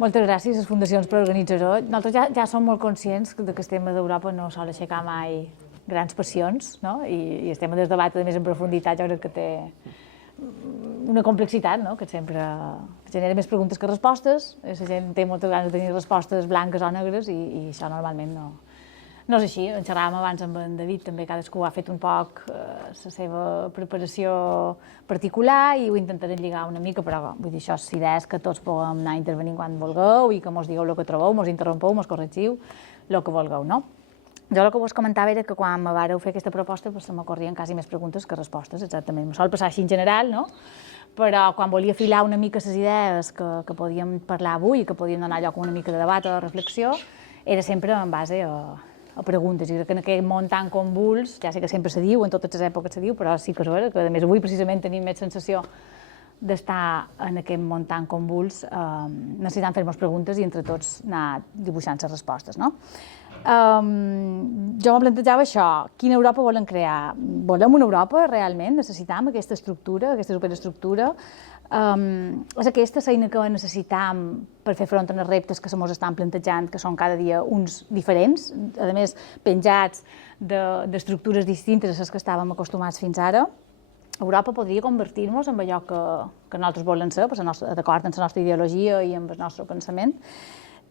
Moltes gràcies a les fundacions per organitzar-ho. Nosaltres ja som molt conscients que el tema d'Europa no sol aixecar mai grans passions, no? I el tema del debat, a més en profunditat, jo crec que té una complexitat, no? Que sempre genera més preguntes que respostes. La gent té moltes ganes de tenir respostes blanques o negres i això normalment no és així. En xerràvem abans amb en David, també cadascú ha fet un poc la seva preparació particular i ho intentarem lligar una mica, però vull dir, això és idees que tots puguem anar intervenint quan vulgueu i que mos digueu el que trobeu, mos interrompeu, mos corregiu, el que vulgueu, no? Jo el que vos comentava era que quan me vareu fer aquesta proposta se m'ocorrien quasi més preguntes que respostes, exactament. Em sol passar així en general, no? Però quan volia filar una mica les idees que podíem parlar avui i que podien donar lloc a una mica de debat o de reflexió, era sempre en base a preguntes. I crec que en aquest món tan convuls, ja sé que sempre se diu, en totes les èpoques se diu, però sí que és vera que a més avui precisament tenim més sensació d'estar en aquest món tan convuls, necessitant fer-nos preguntes i entre tots anar dibuixant les respostes, no? Jo me plantejava això, quina Europa volen crear? Volem una Europa realment? Necessitam aquesta estructura, aquesta superestructura? És aquesta feina que necessitam per fer front als reptes que se mos estan plantejant, que són cada dia uns diferents, a més penjats d'estructures distintes a les que estàvem acostumats fins ara. Europa podria convertir-nos en allò que nosaltres volem ser, d'acord amb la nostra ideologia i amb el nostre pensament.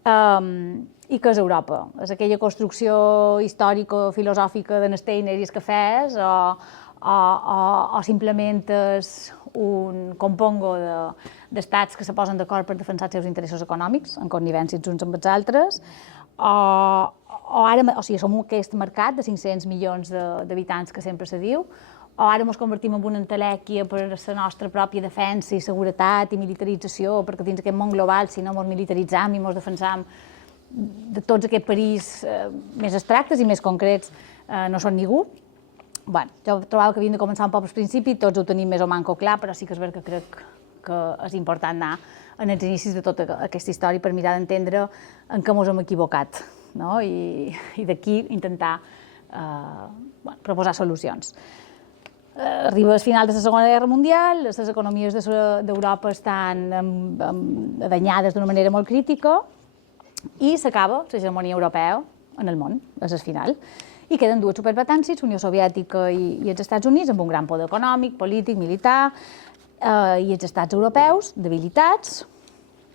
I què és Europa? És aquella construcció històrico-filosòfica de Steiner i els cafès o simplement és un compongo d'estats que se posen d'acord per defensar els seus interessos econòmics, en connivència uns amb els altres, o sigui, som aquest mercat de 500 milions d'habitants que sempre se diu, o ara ens convertim en una entelèquia per la nostra pròpia defensa i seguretat i militarització, perquè dins aquest món global, si no ens militaritzam i ens defensam de tots aquests perills més abstractes i més concrets, no són ningú. Bé, jo trobava que havíem de començar un poc al principi, tots ho tenim més o manco clar, però sí que és veritat que crec que és important anar en els inicis de tota aquesta història per mirar d'entendre en què ens hem equivocat, no? I d'aquí intentar proposar solucions. Arriba al final de la Segona Guerra Mundial, les economies d'Europa estan danyades d'una manera molt crítica i s'acaba l'hegemonia europea en el món, és el final. I queden dues superpotències, Unió Soviètica i els Estats Units, amb un gran poder econòmic, polític, militar, i els estats europeus, debilitats,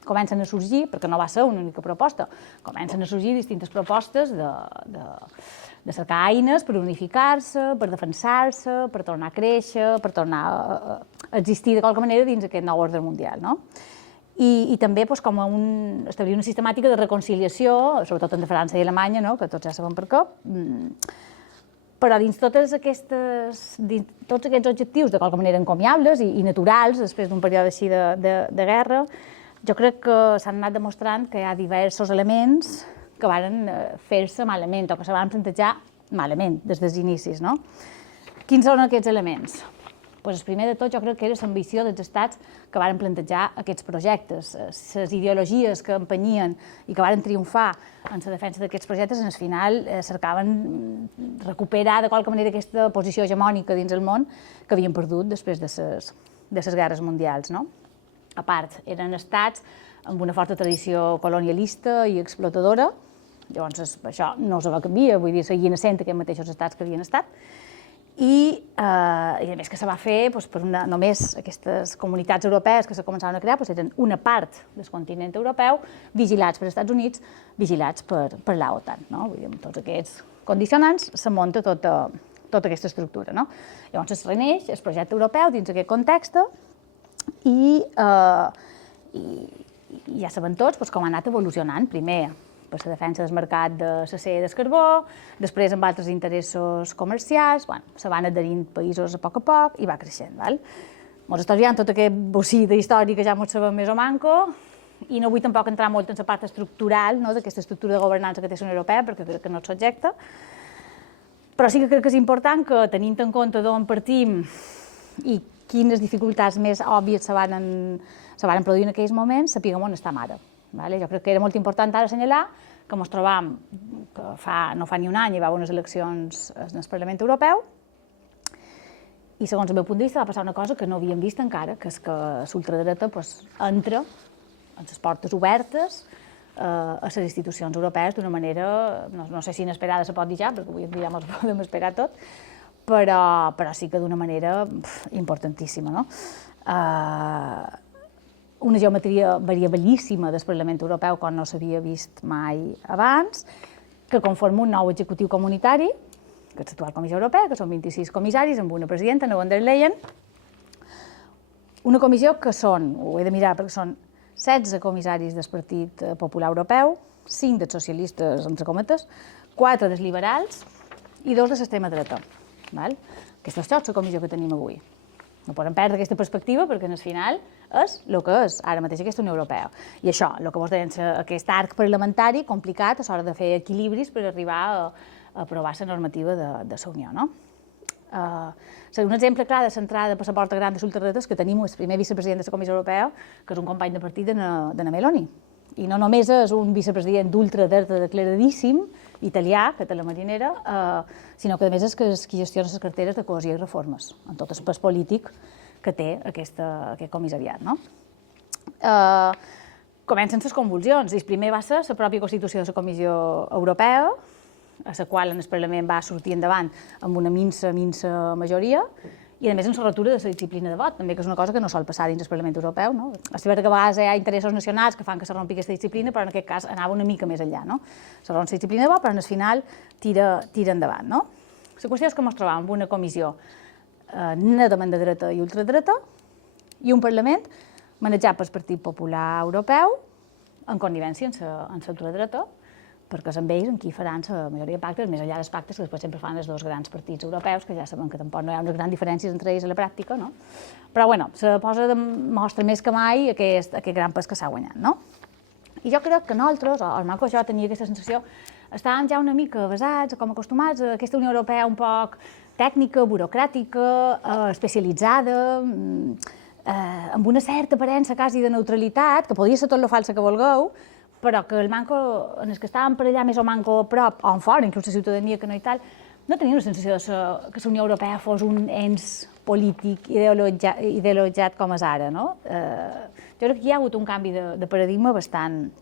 comencen a sorgir, perquè no va ser una única proposta, comencen a sorgir distintes propostes de cercar eines per unificar-se, per defensar-se, per tornar a créixer, per tornar a existir de qualque manera dins aquest nou ordre mundial, no? I també com establir una sistemàtica de reconciliació, sobretot entre França i Alemanya, que tots ja sabem per què, però dins tots aquests objectius de qualque manera encomiables i naturals, després d'un període així de guerra, jo crec que s'han anat demostrant que hi ha diversos elements que van fer-se malament o que se van plantejar malament des dels inicis. Quins són aquests elements? El primer de tot jo crec que era l'ambició dels estats que van plantejar aquests projectes. Les ideologies que empenyien i que van triomfar en la defensa d'aquests projectes, al final cercaven recuperar de qualque manera aquesta posició hegemònica dins el món que havien perdut després de les guerres mundials. A part, eren estats amb una forta tradició colonialista i explotadora, llavors això no se va canviar, vull dir, seguien essent aquests mateixos estats que havien estat, i a més que se va fer per només aquestes comunitats europees que se començaven a crear, eren una part del continent europeu, vigilats per els Estats Units, vigilats per l'OTAN. Vull dir, amb tots aquests condicionants se munta tota aquesta estructura. Llavors es reneix el projecte europeu dins aquest context i ja sabem tots com ha anat evolucionant, primer per la defensa del mercat de l'acer i del carbó, després amb altres interessos comercials, se van adherint països a poc i va creixent. Ens està enviant tot aquest bocí d'història que ja ens sabem més o manco i no vull tampoc entrar molt en la part estructural d'aquesta estructura de governança que té la Unió Europea, perquè crec que no és subjecte, però sí que crec que és important que, tenint en compte d'on partim i quines dificultats més òbvies se van produir en aquells moments, sapiguem on estem ara. Jo crec que era molt important ara assenyalar que ens trobam que no fa ni un any hi va haver unes eleccions en el Parlament Europeu i segons el meu punt de vista va passar una cosa que no havíem vist encara, que és que l'ultradreta entra amb les portes obertes a les institucions europees d'una manera, no sé si inesperada se pot dir ja, perquè avui en dia ja ens podem esperar tot, però sí que d'una manera importantíssima, no? Una geometria variabilíssima del Parlament Europeu, com no s'havia vist mai abans, que conforma un nou executiu comunitari, que és l'actual Comissió Europea, que són 26 comissaris, amb una presidenta, Ursula von der Leyen, una comissió que són, ho he de mirar perquè són 16 comissaris del Partit Popular Europeu, 5 dels socialistes, entre cometes, 4 dels liberals i 2 de l'extrema dreta. Aquesta és la comissió que tenim avui. No podem perdre aquesta perspectiva perquè, al final, és el que és ara mateix aquesta Unió Europea. I això, el que vos deien, aquest arc parlamentari complicat a l'hora de fer equilibris per arribar a aprovar la normativa de la Unió. Un exemple clar de l'entrada de passaporta gran de l'ultradreta és que tenim el primer vicepresident de la Comissió Europea, que és un company de partit d'Anna Meloni. I no només és un vicepresident d'ultradreta declaradíssim, italià, que té la marinera, sinó que a més és qui gestiona les carteres de cohesió i reformes, en tot el pes polític que té aquest comissariat. Comencen les convulsions, i primer va ser la pròpia Constitució de la Comissió Europea, a la qual el Parlament va sortir endavant amb una minsa majoria, i a més amb la ruptura de la disciplina de vot, també, que és una cosa que no sol passar dins del Parlament Europeu. És veritat que a vegades hi ha interessos nacionals que fan que se rompi aquesta disciplina, però en aquest cas anava una mica més enllà. Se romp la disciplina de vot, però al final tira endavant. La qüestió és que ens trobàvem amb una comissió netament de dreta i ultradreta i un Parlament manejat pel Partit Popular Europeu en connivència amb l'ultradreta, perquè és amb ells en qui faran la majoria de pactes, més enllà dels pactes que després sempre fan els dos grans partits europeus, que ja sabem que tampoc no hi ha unes grans diferències entre ells a la pràctica, no? Però, bueno, se posa de mostra més que mai aquest gran pes que s'ha guanyat, no? I jo crec que nosaltres, o el Marco i jo, tenia aquesta sensació, estàvem ja una mica basats, com acostumats, a aquesta Unió Europea un poc tècnica, burocràtica, especialitzada, amb una certa aparença quasi de neutralitat, que podia ser tot lo falsa que vulgueu, però que el manco, en els que estàvem per allà més o manco a prop, o en fora, inclús la ciutadania que no i tal, no tenia una sensació que la Unió Europea fos un ens polític ideologitzat com és ara, no? Jo crec que hi ha hagut un canvi de paradigma bastant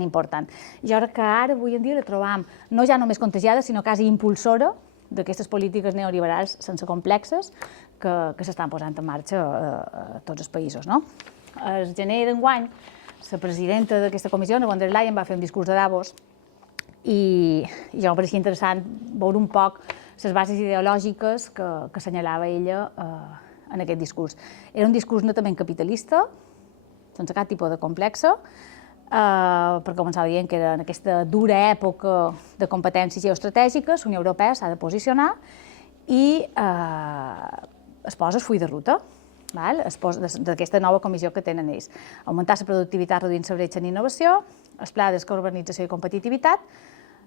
important. I jo crec que ara, avui en dia, la trobam no ja només contagiada, sinó quasi impulsora d'aquestes polítiques neoliberals sense complexes que s'estan posant en marxa a tots els països, no? El gener d'enguany, la presidenta d'aquesta comissió, Ursula von der Leyen, va fer un discurs a Davos i ja em pareixia interessant veure un poc les bases ideològiques que assenyalava ella en aquest discurs. Era un discurs netament capitalista, sense cap tipus de complexa, perquè començava dient que en aquesta dura època de competències geoestratègiques, la Unió Europea s'ha de posicionar i es posa el full de ruta d'aquesta nova comissió que tenen ells. Augmentar la productivitat reduint la bretxa en innovació, el pla de descarbonització i competitivitat,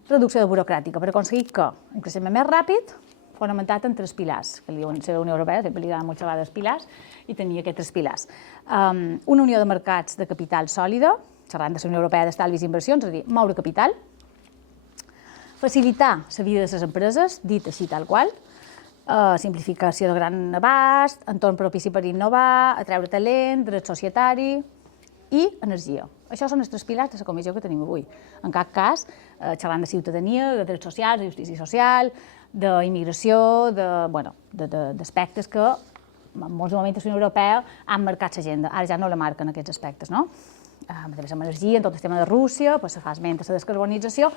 reducció de burocràtica, per aconseguir que un creixement més ràpid, fonamentat en 3 pilars, que la Unió Europea sempre li agrada moltes vegades pilars, i tenia aquests 3 pilars. Una unió de mercats de capital sòlida, xerrant de la Unió Europea d'estalvis i inversions, és a dir, moure capital, facilitar la vida de les empreses, dit així tal qual, simplificació de gran abast, entorn propici per innovar, atreure talent, dret societari i energia. Això són els 3 pilars de la comissió que tenim avui. En cap cas, xerrant de ciutadania, de drets socials, de justícia social, d'immigració, d'aspectes que en molts moments la Unió Europea han marcat l'agenda. Ara ja no la marquen aquests aspectes, no? Amb energia, en tot el tema de Rússia, se fa esment de la descarbonització,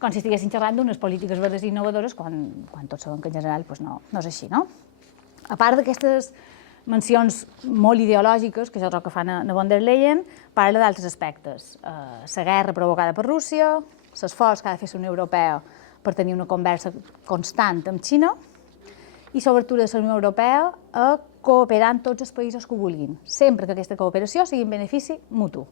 com si estiguessin xerrant d'unes polítiques verdes i innovadores, quan tots sabem que en general no és així, no? A part d'aquestes mencions molt ideològiques, que és el que fa Ursula von der Leyen, parla d'altres aspectes. La guerra provocada per Rússia, l'esforç que ha de fer la Unió Europea per tenir una conversa constant amb Xina i l'obertura de la Unió Europea a cooperar amb tots els països que ho vulguin, sempre que aquesta cooperació sigui en benefici mutu.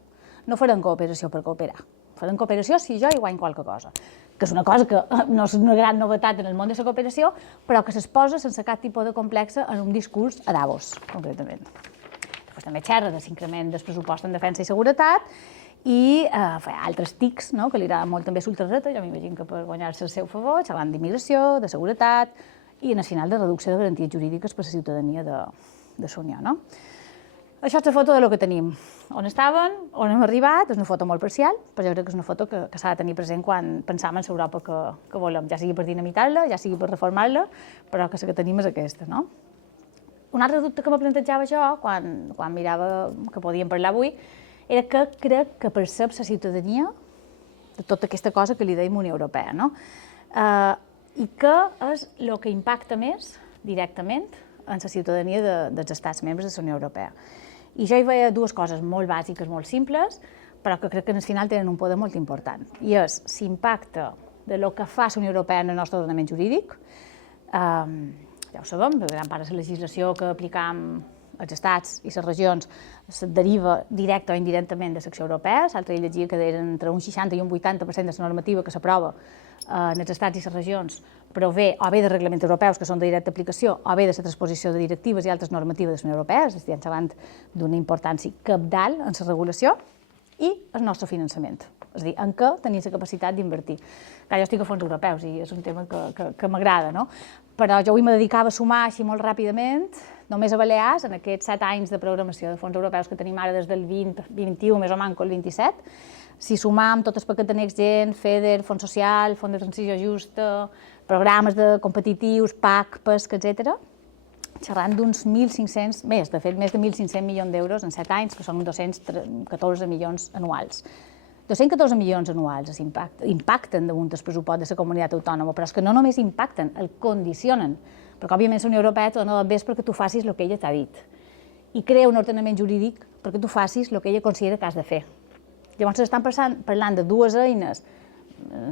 No farem cooperació per cooperar. Farem cooperació si jo hi guanyo qualque cosa, que és una cosa que no és una gran novetat en el món de la cooperació, però que s'exposa sense cap tipus de complexa en un discurs a Davos, concretament. Després també xerra de l'increment del pressupost en defensa i seguretat i altres tics que li agraden molt també a l'ultradreta, jo m'imagino que per guanyar-se el seu favor, xerrant d'immigració, de seguretat i, en el final, de reducció de garanties jurídiques per a la ciutadania de la Unió. Això és la foto de lo que tenim. On estaven, on hem arribat, és una foto molt parcial, però jo crec que és una foto que s'ha de tenir present quan pensam en l'Europa que volem, ja sigui per dinamitar-la, ja sigui per reformar-la, però que la que tenim és aquesta, no? Un altre dubte que me plantejava jo, quan mirava que podíem parlar avui, era que crec que percep la ciutadania de tota aquesta cosa que li deim Unió Europea, no? I que és el que impacta més directament en la ciutadania dels estats membres de la Unió Europea. I jo hi veia dues coses molt bàsiques, molt simples, però que crec que al final tenen un poder molt important. I és l'impacte de lo que fa la Unió Europea en el nostre ordenament jurídic. Ja ho sabem, gran part de la legislació que aplicam els estats i les regions se deriva directa o indirectament de l'acció europea. L'altre dia llegia que eren entre un 60 i un 80% de la normativa que s'aprova en els estats i les regions prové o bé de reglaments europeus que són de directa aplicació o bé de la transposició de directives i altres normatives de la Unió Europea, és a dir, davant d'una importància cabdal en la regulació, i el nostre finançament, és a dir, en què tenim la capacitat d'invertir. Jo estic a fons europeus i és un tema que m'agrada, no? Però jo avui me dedicava a sumar així molt ràpidament, només a Balears, en aquests 7 anys de programació de fons europeus que tenim ara des del 2021, més o manco el 27, si sumam tot el paquet de Next Gen, FEDER, Fons Social, Fons de Transició Justa, programes competitius, PAC, PESC, etc., xerrant d'uns 1.500, més de 1.500 milions d'euros en 7 anys, que són 214 milions anuals. 214 milions anuals impacten damunt el pressupost de la comunitat autònoma, però és que no només impacten, el condicionen, perquè òbviament la Unió Europea te dona és perquè tu facis el que ella t'ha dit i crea un ordenament jurídic perquè tu facis el que ella considera que has de fer. Llavors estan parlant de dues eines,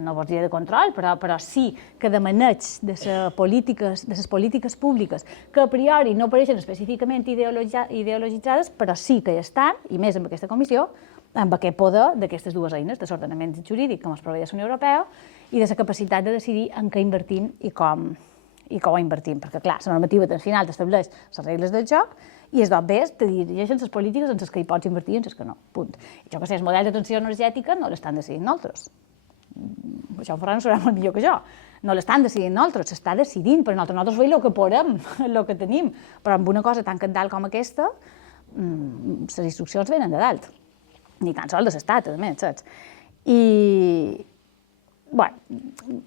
no vos diré de control, però sí que de maneig de les polítiques públiques que a priori no apareixen específicament ideologitzades, però sí que hi estan, i més amb aquesta comissió, amb aquest poder d'aquestes dues eines, de l'ordenament jurídic que ens proveix la Unió Europea i de la capacitat de decidir en què invertim i com ho invertim. Perquè, clar, la normativa al final t'estableix les regles del joc i és d'obvi te dirigeixen les polítiques en les que hi pots invertir i en les que no, punt. I jo que sé, el model de transició energètica no l'estan decidint nosaltres. Això en Ferran ho sabrà molt millor que jo. No l'estan decidint nosaltres, s'està decidint per nosaltres. Nosaltres veiem el que podem, el que tenim, però amb una cosa tan cabdal com aquesta, les instruccions venen de dalt. Ni tan sols de l'estat, a més, saps? I, bueno,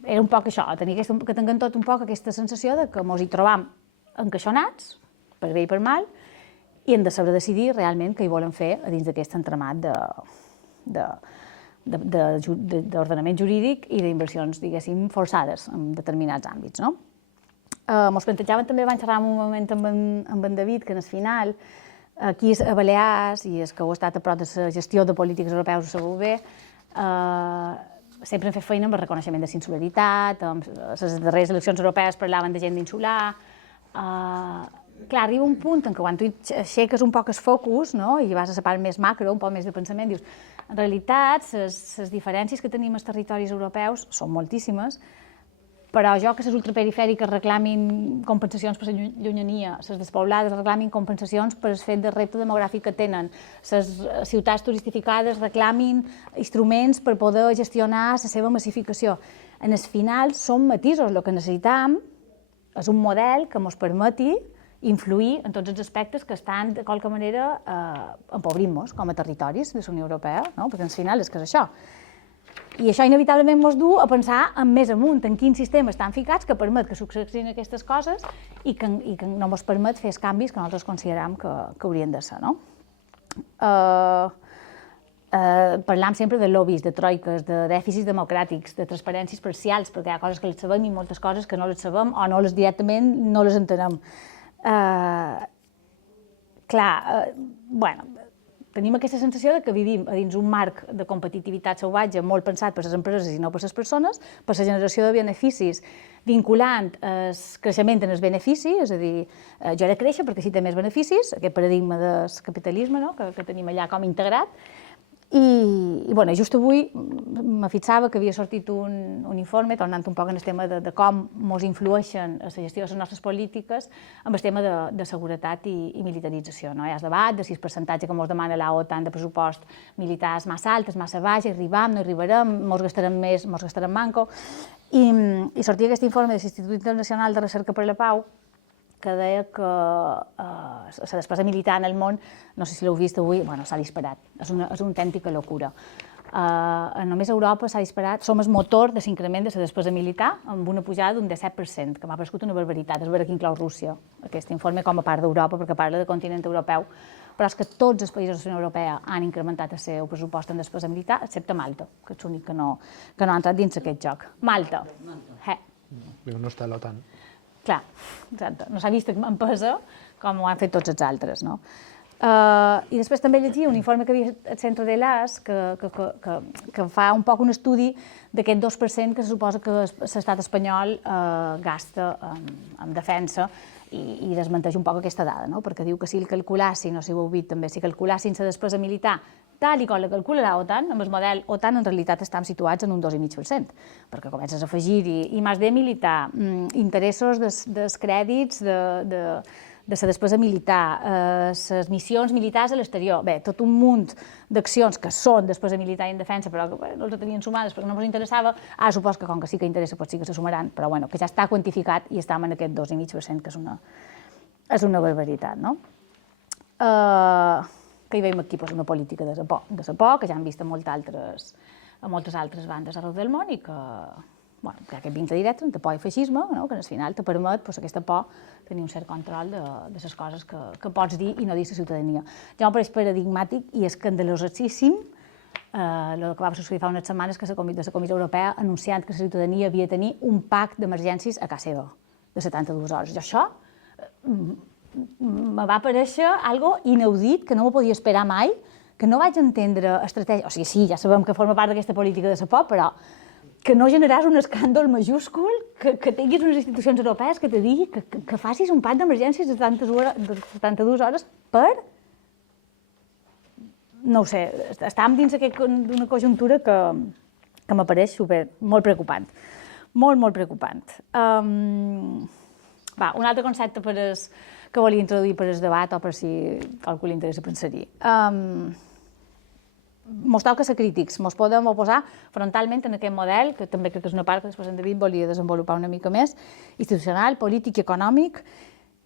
era un poc això, que tinguem tot un poc aquesta sensació de que ens hi trobam encaixonats, per bé i per mal, i hem de saber decidir realment què hi volen fer a dins d'aquest entramat d'ordenament jurídic i d'inversions, diguéssim, forçades en determinats àmbits, no? Ens plantejaven també, van xerrar un moment amb en David, que en el final, aquí a Balears, i és que heu estat a prop de la gestió de polítiques europeus ho sabeu bé, sempre hem fet feina amb el reconeixement de la insularitat, amb les darreres eleccions europees parlaven de gent d'insular. Clar, arriba un punt en què quan tu aixeques un poc el focus, no?, i vas a la part més macro, un poc més de pensament, dius, en realitat, les diferències que tenim als territoris europeus són moltíssimes, però jo que les ultraperifèriques reclamin compensacions per la llunyania, les despoblades reclamin compensacions per el fet de repte demogràfic que tenen, les ciutats turistificades reclamin instruments per poder gestionar la seva massificació. En el final són matisos, el que necessitam és un model que ens permeti influir en tots els aspectes que estan, de qualque manera, empobrint-nos com a territoris de la Unió Europea, no? Perquè al final és que és això. I això inevitablement ens du a pensar en més amunt, en quins sistemes estan ficats que permet que succeeixin aquestes coses i que no ens permet fer els canvis que nosaltres consideram que haurien de ser, no? Parlam sempre de lobbies, de troiques, de dèficits democràtics, de transparències parcials, perquè hi ha coses que les sabem i moltes coses que no les sabem o no les directament no les entenem. Tenim aquesta sensació que vivim a dins un marc de competitivitat salvatge molt pensat per les empreses i no per les persones, per la generació de beneficis vinculant el creixement en el benefici, és a dir, jo he de créixer perquè sí té més beneficis, aquest paradigma del capitalisme que tenim allà com integrat. I just avui me fixava que havia sortit un informe, tornant un poc en el tema de com ens influeixen la gestió de les nostres polítiques amb el tema de seguretat i militarització. Hi ha el debat de si el percentatge que ens demana l'OTAN de pressupost militar és massa alt, és massa baix, arribam, no arribarem, ens gastarem més, ens gastarem manco. I sortia aquest informe de l'Institut Internacional de Recerca per la Pau que deia que la despesa militar en el món, no sé si l'heu vist avui, s'ha disparat. És una autèntica locura. Només a Europa s'ha disparat, som el motor de l'increment de la despesa militar amb una pujada d'un 17%, que m'ha paregut una barbaritat. És vera que inclou Rússia, aquest informe, com a part d'Europa, perquè parla del continent europeu, però és que tots els països de la Unió Europea han incrementat el seu pressupost en despesa militar, excepte Malta, que és l'únic que no ha entrat dins aquest joc. Malta. No està a l'OTAN. Clar, exacte. No s'ha vist en pesa com ho han fet tots els altres, no? I després també llegia un informe que havia el Centre de l'AS que fa un poc un estudi d'aquest 2% que se suposa que l'estat espanyol gasta en defensa i desmenteix un poc aquesta dada, no? Perquè diu que si el calculassin, no sé si ho heu vist també, si calculassin la despesa militar tal i com la calcula l'OTAN, amb el model OTAN en realitat estem situats en un 2,5%, perquè comences a afegir-hi I més D militar, interessos dels crèdits de la despesa militar, les missions militars a l'exterior, bé, tot un munt d'accions que són despesa militar i en defensa, però que no les tenien sumades perquè no ens interessava, supos que com que sí que interessa pot sí que se sumaran, però bueno, que ja està quantificat i estem en aquest 2,5%, que és una barbaritat, no? Que hi veiem aquí una política de la por, que ja hem vist a moltes altres bandes arreu del món i que hi ha aquest vincle directe entre por i feixisme, que al final te permet aquesta por tenir un cert control de les coses que pots dir i no dir a la ciutadania. Ja m'ho pareix paradigmàtic i escandalosíssim el que va succeir fa unes setmanes que la Comissió Europea anunciant que la ciutadania havia de tenir un pack d'emergències a casa seva, de 72 hores. Jo això me va aparèixer algo inaudit, que no m'ho podia esperar mai, que no vaig entendre estratègia. O sigui, sí, ja sabem que forma part d'aquesta política de la por, però que no generàs un escàndol majúscul, que tinguis unes institucions europees que te digui que facis un pack d'emergències de 72 hores per... No ho sé, estàvem dins d'una conjuntura que m'apareix molt preocupant. Molt preocupant. Un altre concepte que volia introduir per al debat o per si qualcú li interessa pensar-hi. Mos toca ser crítics, mos podem oposar frontalment en aquest model, que també crec que és una part que després en David volia desenvolupar una mica més, institucional, polític i econòmic,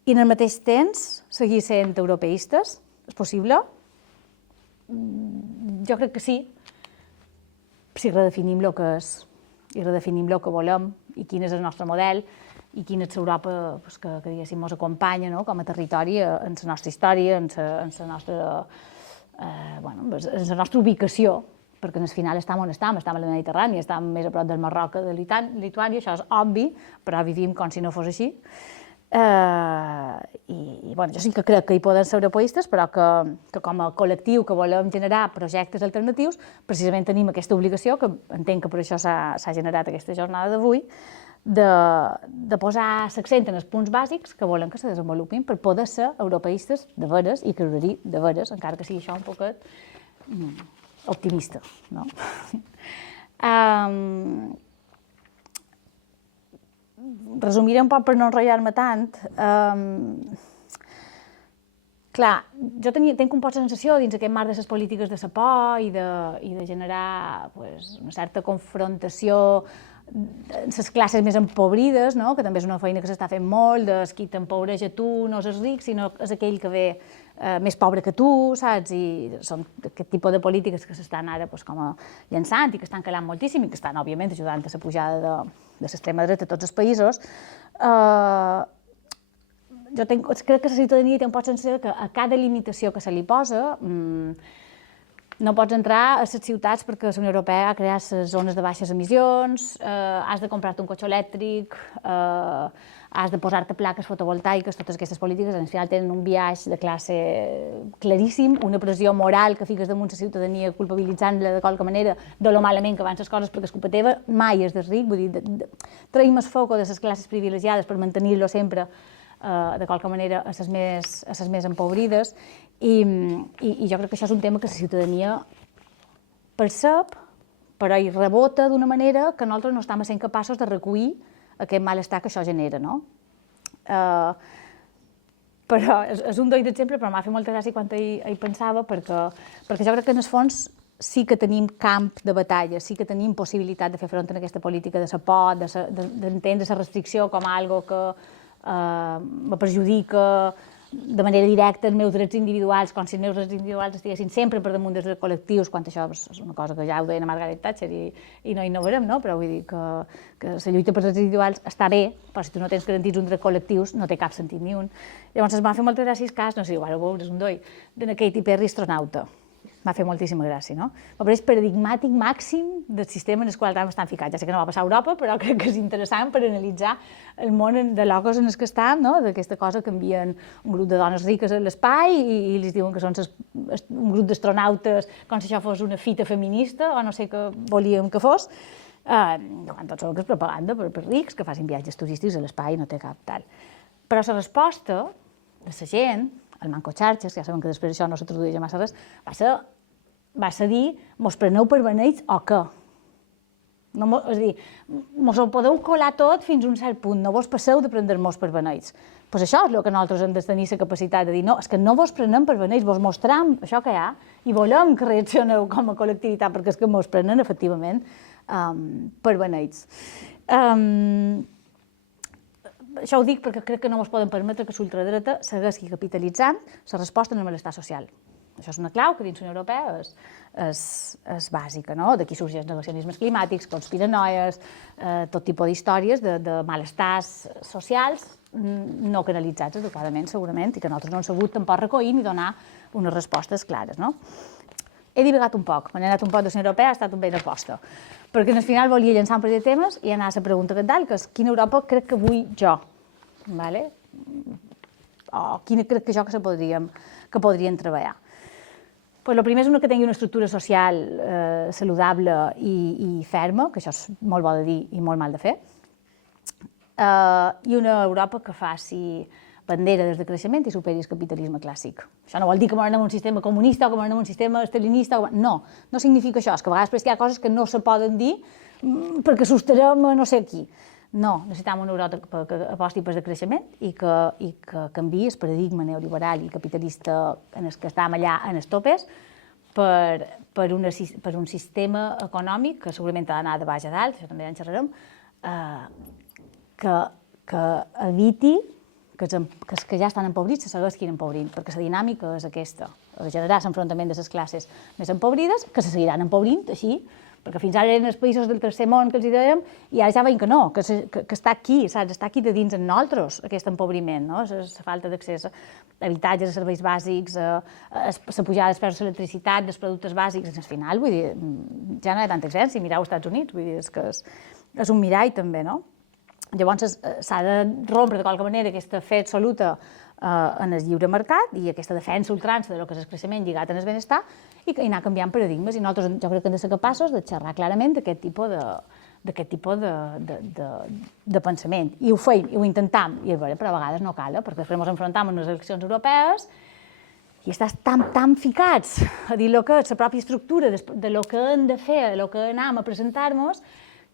i en el mateix temps seguir sent europeistes. És possible? Jo crec que sí, si redefinim el que és, i redefinim el que volem, i quin és el nostre model, i quina és l'Europa que diguéssim ens acompanya com a territori en la nostra història, en la nostra ubicació, perquè al final estem on estem a la Mediterrània, estem més a prop del Marroc que de Lituània, això és obvi, però vivim com si no fos així. Jo sí que crec que hi poden ser europeistes, però que com a col·lectiu que volem generar projectes alternatius, precisament tenim aquesta obligació, que entenc que per això s'ha generat aquesta jornada d'avui, de posar l'accent en els punts bàsics que volen que se desenvolupin per poder ser europeistes de veres i creure-hi de veres, encara que sigui això un poquet optimista. Resumiré un poc per no enrotllar-me tant. Clar, jo tinc un poc la sensació dins aquest marc de les polítiques de la por i de generar una certa confrontació en les classes més empobrides, que també és una feina que s'està fent molt, qui t'empobreix a tu no és el ric, sinó és aquell que ve més pobre que tu, saps? I són aquest tipus de polítiques que s'estan ara com a llançant i que estan calant moltíssim i que estan, òbviament, ajudant a la pujada de l'extrema dreta a tots els països. Jo crec que la ciutadania té un poc sensació que a cada limitació que se li posa no pots entrar a les ciutats perquè la Unió Europea ha creat les zones de baixes emissions, has de comprar-te un cotxe elèctric, has de posar-te plaques fotovoltaiques, totes aquestes polítiques al final tenen un biaix de classe claríssim, una pressió moral que fiques damunt la ciutadania culpabilitzant-la de qualque manera de lo malament que van les coses perquè és culpa teva, mai és del ric, vull dir, traiem el foco de les classes privilegiades per mantenir-lo sempre de qualque manera a les més empobrides. I jo crec que això és un tema que la ciutadania percep, però hi rebota d'una manera que nosaltres no estem sent capaços de recollir aquest malestar que això genera, no? Però és un doll d'exemple, però m'ha fet molta gràcia quan hi pensava, perquè jo crec que en el fons sí que tenim camp de batalla, sí que tenim possibilitat de fer front a aquesta política de la por, d'entendre la restricció com a algo que me perjudica de manera directa els meus drets individuals, com si els meus drets individuals estiguessin sempre per damunt dels drets col·lectius, quan això és una cosa que ja ho deia Margaret Thatcher i no innovarem, no? Però vull dir que la lluita per drets individuals està bé, però si tu no tens garantits uns drets col·lectius no té cap sentit ni un. Llavors es va fer moltes gràcies cas, no sé, igual ho veuràs un doi, de Katy Perry astronauta. M'ha fet moltíssima gràcia, no? Me pareix paradigmàtic màxim del sistema en el qual estan ficats. Ja sé que no va passar a Europa, però crec que és interessant per analitzar el món de locos en el que estem, no? D'aquesta cosa que envien un grup de dones riques a l'espai i els diuen que són un grup d'astronautes com si això fos una fita feminista o no sé què volíem que fos. Quan tot són que és propaganda per rics que facin viatges turístics a l'espai, no té cap tal. Però la resposta de la gent, el manco xarxes, que ja sabem que després això no se tradueix a massa res, va ser dir, mos preneu per beneits o què? No, és a dir, mos ho podeu colar tot fins a un cert punt, no vos passeu de prendre-mos per beneits. Doncs això és el que nosaltres hem de tenir la capacitat de dir, no, és que no vos prenem per beneits, vos mostrem això que hi ha i volem que reaccioneu com a col·lectivitat, perquè és que mos prenen, efectivament, per beneits. Això ho dic perquè crec que no ens poden permetre que l'ultradreta segueixi capitalitzant la resposta en el malestar social. Això és una clau que dins la Unió Europea és bàsica, no? D'aquí sorgeixen els negacionismes climàtics, conspiranoies, tot tipus d'històries de malestars socials no canalitzats adequadament, segurament, i que nosaltres no hem sabut tampoc recollir ni donar unes respostes clares, no? He divagat un poc, me n'he anat un poc de la Unió Europea, ha estat un bell aposta, perquè al final volia llançar un parell de temes i anar a la pregunta cabdal, que és quina Europa crec que vull jo, o quina crec que jo que podríem treballar. El primer és una que tingui una estructura social saludable i ferma, que això és molt bo de dir i molt mal de fer, i una Europa que faci bandera des de creixement i superi el capitalisme clàssic. Això no vol dir que m'anem a un sistema comunista o que m'anem a un sistema estalinista. No, no significa això. És que a vegades hi ha coses que no se poden dir perquè s'hostarem a no sé qui. No, necessitem una Europa que aposti per el creixement i que canviï el paradigma neoliberal i capitalista en el que estàvem allà en els topes per un sistema econòmic que segurament ha d'anar de baix a dalt, això també ja en xerrarem, que eviti que els que ja estan empobrits se segueixin empobrint, perquè la dinàmica és aquesta, generar l'enfrontament de les classes més empobrides, que se seguiran empobrint així, perquè fins ara eren els països del tercer món que els dèiem, i ara ja veiem que no, que està aquí, saps? Està aquí de dins en nosaltres, aquest empobriment, no? La falta d'accés a habitatges, a serveis bàsics, la pujada dels preus de l'electricitat, dels productes bàsics, al final, vull dir, ja no hi ha tanta excel·lència, mireu als Estats Units, vull dir, és un mirall també, no? Llavors s'ha de rompre de qualque manera aquesta fe absoluta en el lliure mercat i aquesta defensa ultrança del que és el creixement lligat en el benestar i anar canviant paradigmes. I nosaltres jo crec que hem de ser capaços de xerrar clarament d'aquest tipus de pensament. I ho feim, i ho intentam, i però a vegades no cal, perquè després ens enfrontem a unes eleccions europees i estàs tan ficats a dir el que és la pròpia estructura de lo que hem de fer, de lo que anem a presentar-nos,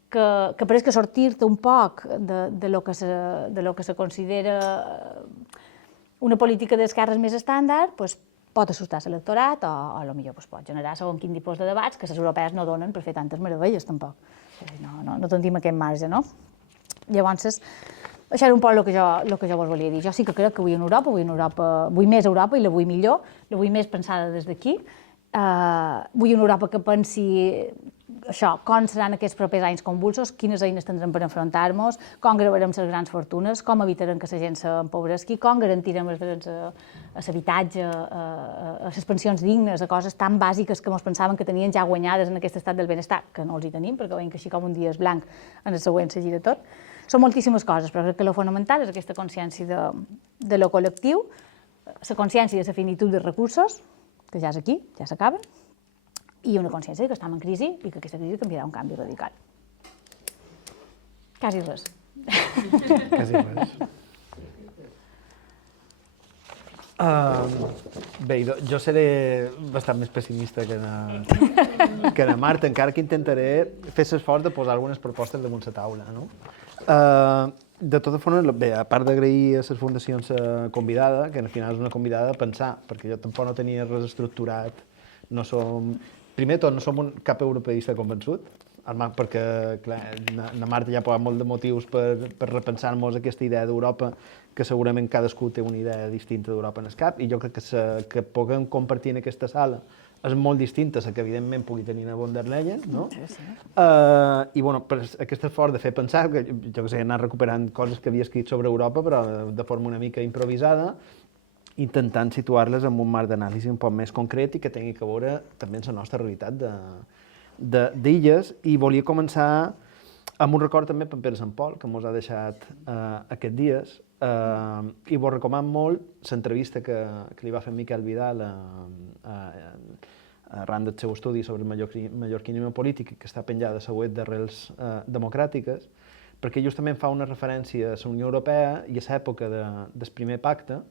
que pareix que sortir-te un poc de lo que se considera una política d'esquerres més estàndard pot assustar l'electorat o potser pot generar segons quin tipus de debats que les europees no donen per fer tantes meravelles, tampoc. No tenim aquest marge, no? Llavors, això era un poc el que jo vos volia dir. Jo sí que crec que vull una Europa, vull més Europa i la vull millor, la vull més pensada des d'aquí. Vull una Europa que pensi això, com seran aquests propers anys convulsos, quines eines tindrem per enfrontar-nos, com gravarem les grans fortunes, com evitarem que la gent s'empobresqui, com garantirem els drets a l'habitatge, a les pensions dignes, a coses tan bàsiques que ens pensaven que tenien ja guanyades en aquest estat del benestar, que no els hi tenim, perquè veiem que així com un dia és blanc, en el següent se gira tot. Són moltíssimes coses, però crec que el fonamental és aquesta consciència de lo col·lectiu, la consciència de la finitud dels recursos, que ja és aquí, ja s'acaben, i una consciència que estem en crisi i que aquesta crisi canviarà un canvi radical. Quasi res. Quasi res. Bé, jo seré bastant més pessimista que na Marta, encara que intentaré fer l'esforç de posar algunes propostes damunt la taula, no? De tota forma, bé, a part d'agrair a les fundacions convidada, que al final és una convidada a pensar, perquè jo tampoc no tenia res estructurat, no som... Primer tot, no som cap europeista convençut, perquè clar, na Marta ja ha posat molt de motius per repensar-nos aquesta idea d'Europa, que segurament cadascú té una idea distinta d'Europa en el cap, i jo crec que puguem compartir en aquesta sala és molt distinta a la que evidentment pugui tenir a von der Leyen, no? Sí. I bueno, per aquest esforç de fer pensar, que jo que sé, anar recuperant coses que havia escrit sobre Europa, però de forma una mica improvisada, intentant situar-les en un marc d'anàlisi un poc més concret i que tingui a veure també amb la nostra realitat d'illes. I volia començar amb un record també per Pere Sant Pol, que ens ha deixat aquests dies, i vos recomano molt l'entrevista que li va fer Miquel Vidal arran del seu estudi sobre el mallorquinisme polític, que està penjada a la web d'Arrels Democràtiques, perquè justament fa una referència a la Unió Europea i a l'època del primer pacte,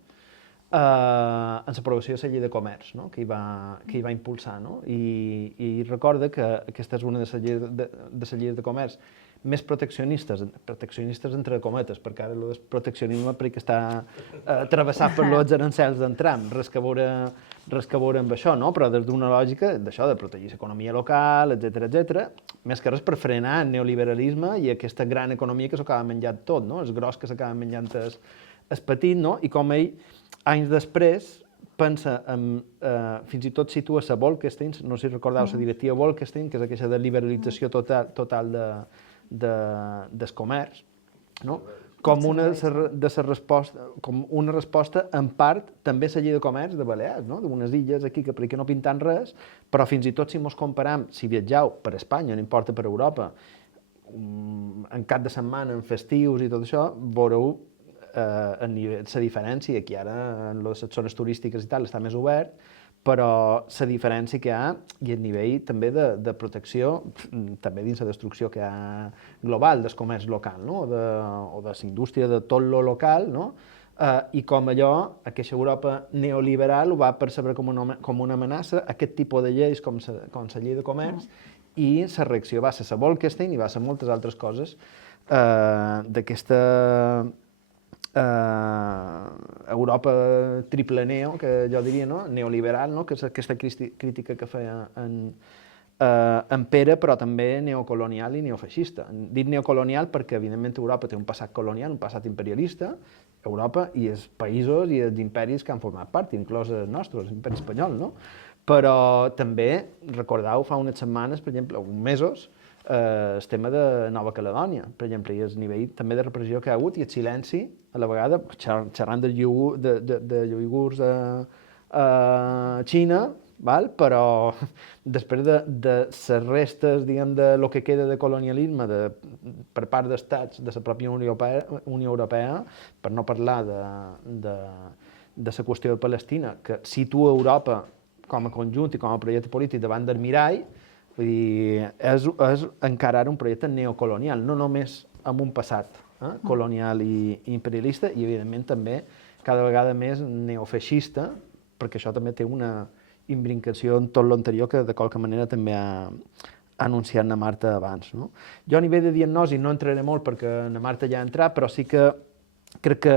en l'aprovació de la llei de comerç, no? que hi va impulsar. No? I recorda que aquesta és una de les lleis de comerç més proteccionistes entre cometes, perquè ara el proteccionisme perquè està travessat per els arancels d'entram, res que veure amb això, no? Però des d'una lògica d'això, de protegir l'economia local, etc., més que res per frenar el neoliberalisme i aquesta gran economia que s'ho acaba menjant tot, no? El gros que s'acaba menjant el petit, no? I com ell, anys després, pensa fins i tot situa la Bolkestein, no sé si recordeu la directiva Bolkestein, que és aquesta de liberalització total del comerç, no? com una resposta en part també a la llei de comerç de Balears, no? d'unes illes aquí que per aquí no pintant res, però fins i tot si ens comparam, si viatjau per Espanya, no importa per Europa, en cap de setmana, en festius i tot això, veureu la diferència, aquí ara en les zones turístiques i tal està més obert, però la diferència que hi ha i el nivell també de protecció, també dins la destrucció que hi ha global del comerç local, no? o de la indústria de tot lo local, no? I com allò, aquesta Europa neoliberal ho va percebre com una amenaça, aquest tipus de lleis com la llei de comerç, i la reacció va ser la Bolkestein i va ser moltes altres coses d'aquesta Europa triple neo, que jo diria, no? Neoliberal, no? Que és aquesta crítica que feia en Pere, però també neocolonial i neofeixista. Dit neocolonial perquè, evidentment, Europa té un passat colonial, un passat imperialista, Europa i els països i els imperis que han format part, inclòs els nostres, l'imperi espanyol, no? Però també, recordeu, fa unes setmanes, per exemple, uns mesos, el tema de Nova Caledònia, per exemple, i el nivell també de repressió que hi ha hagut i el silenci, a la vegada, xerrant de uigurs a Xina, però després de les restes, diguem, de lo que queda de colonialisme per part d'estats de la pròpia Unió Europea, per no parlar de la qüestió de Palestina, que situa Europa com a conjunt i com a projecte polític davant del mirall, vull dir, és encara ara un projecte neocolonial, no només amb un passat colonial i imperialista, i evidentment també cada vegada més neofeixista, perquè això també té una imbrincació en tot l'anterior que de qualque manera també ha anunciat na Marta abans. No? Jo a nivell de diagnosi no entraré molt perquè na Marta ja ha entrat, però sí que crec que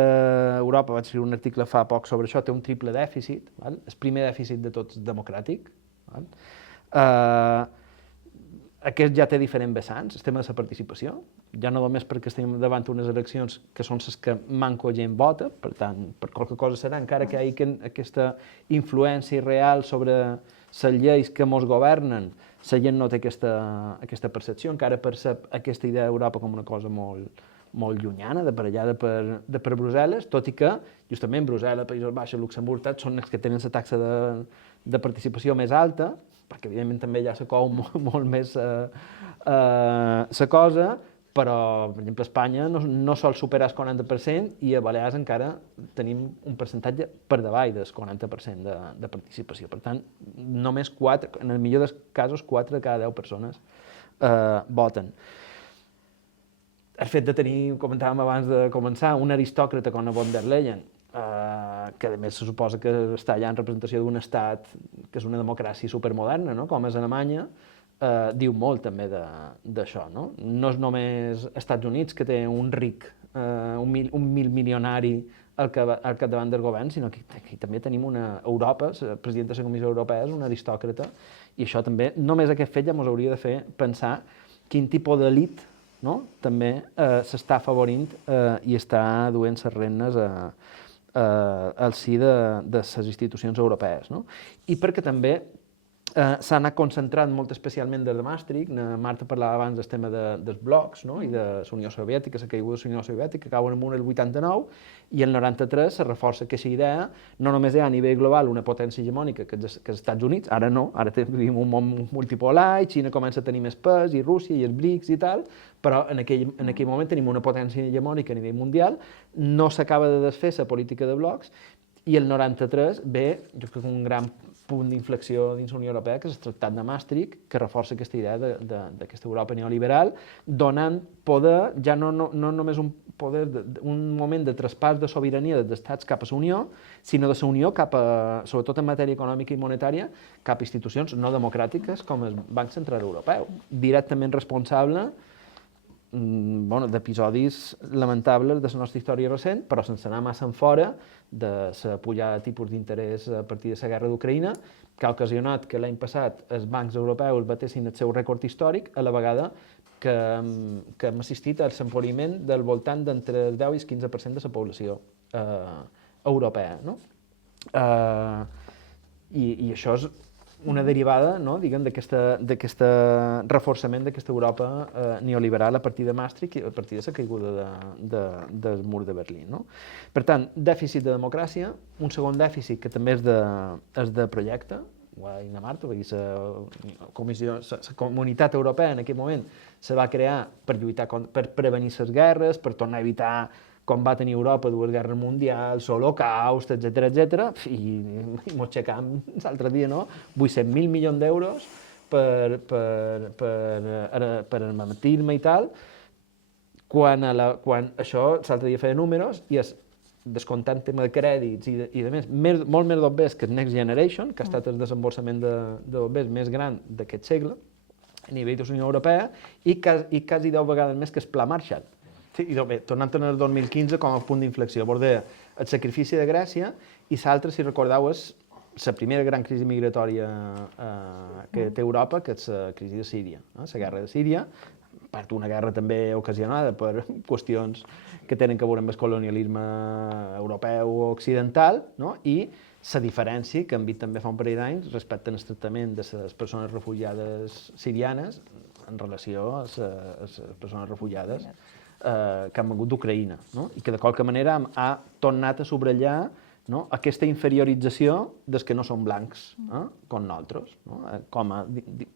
Europa, vaig escriure un article fa poc sobre això, té un triple dèficit, el primer dèficit de tots democràtic, aquest ja té diferents vessants, el tema de la participació, ja no només perquè estem davant unes eleccions que són les que manco gent vota, per tant, per qualque cosa serà, encara que hi hagi aquesta influència real sobre les lleis que ens governen, la gent no té aquesta percepció, encara percep aquesta idea d'Europa com una cosa molt llunyana, aparellada per Brussel·les, tot i que justament Brussel·les, Països Baixos, Luxemburg, són els que tenen la taxa de participació més alta, perquè evidentment també ja s'acou molt més la cosa, però, per exemple, Espanya no sol superar el 40% i a Balears encara tenim un percentatge per davall del 40% de participació. Per tant, només 4, en el millor dels casos, 4 de cada 10 persones voten. El fet de tenir, comentàvem abans de començar, un aristòcrata com a von der Leyen, que a més se suposa que està allà en representació d'un estat que és una democràcia supermoderna, no? Com és Alemanya, diu molt també d'això. No és només els Estats Units que té un ric, un milionari al capdavant del govern, sinó que aquí també tenim una Europa, la presidenta de la Comissió Europea és una aristòcrata, i això també, només aquest fet ja ens hauria de fer pensar quin tipus d'elit, no? També s'està afavorint i està duent les regnes al si de les institucions europees. No? I perquè també s'ha anat concentrant molt especialment des de Maastricht. Marta parlava abans del tema dels blocs, no? I de la Unió Soviètica, la caiguda de la Unió Soviètica, que cauen amunt el 89, i el 93 se reforça aquesta idea, no només hi ha a nivell global una potència hegemònica, que és els Estats Units, ara no, ara vivim un món multipolar, i Xina comença a tenir més pes, i Rússia, i els BRICS i tal, però en aquell moment tenim una potència hegemònica a nivell mundial, no s'acaba de desfer la política de blocs, i el 93 ve, jo crec que un gran punt d'inflexió dins la Unió Europea, que és el Tractat de Maastricht, que reforça aquesta idea d'aquesta Europa neoliberal, donant poder, ja no només un poder, un moment de traspàs de sobirania dels estats cap a la Unió, sinó de la Unió cap a, sobretot en matèria econòmica i monetària, cap a institucions no democràtiques com el Banc Central Europeu, directament responsable d'episodis lamentables de la nostra història recent, però sense anar massa en fora de la pujada de tipus d'interès a partir de la guerra d'Ucraïna, que ha ocasionat que l'any passat els bancs europeus batessin el seu rècord històric, a la vegada que hem assistit al s'empobriment del voltant d'entre el 10 i el 15% de la població europea. No? I això és una derivada, no, diguem, d'aquest reforçament d'aquesta Europa neoliberal a partir de Maastricht i a partir de la caiguda del mur de Berlín. No? Per tant, dèficit de democràcia, un segon dèficit que també és de projecte, ho ha dit la Marta, la Comunitat Europea en aquell moment se va crear per lluitar, per prevenir les guerres, per tornar a evitar com va tenir Europa dues guerres mundials, l'Holocaust, etc. I ens aixecam l'altre dia, no? 800.000 milions d'euros per armamentisme i tal, quan això, l'altre dia feia números, i és descomptant tema de crèdits i de més, molt més d'obès que el Next Generation, que ha estat el desemborsament d'obès més gran d'aquest segle, a nivell de la Unió Europea, i quasi 10 vegades més que el Pla Marshall. Sí, i bé, tornant al 2015 com a punt d'inflexió, el sacrifici de Grècia i l'altre, si recordeu, és la primera gran crisi migratòria que té Europa, que és la crisi de Síria, la guerra de Síria, part d'una guerra també ocasionada per qüestions que tenen a veure amb el colonialisme europeu o occidental, no? I la diferència que hem vist també fa un parell d'anys respecte al tractament de les persones refugiades sirianes en relació a les persones refugiades que han vingut d'Ucraïna, no? I que de qualque manera ha tornat a subratllar, no, aquesta inferiorització dels que no són blancs, com nosaltres, no? Com a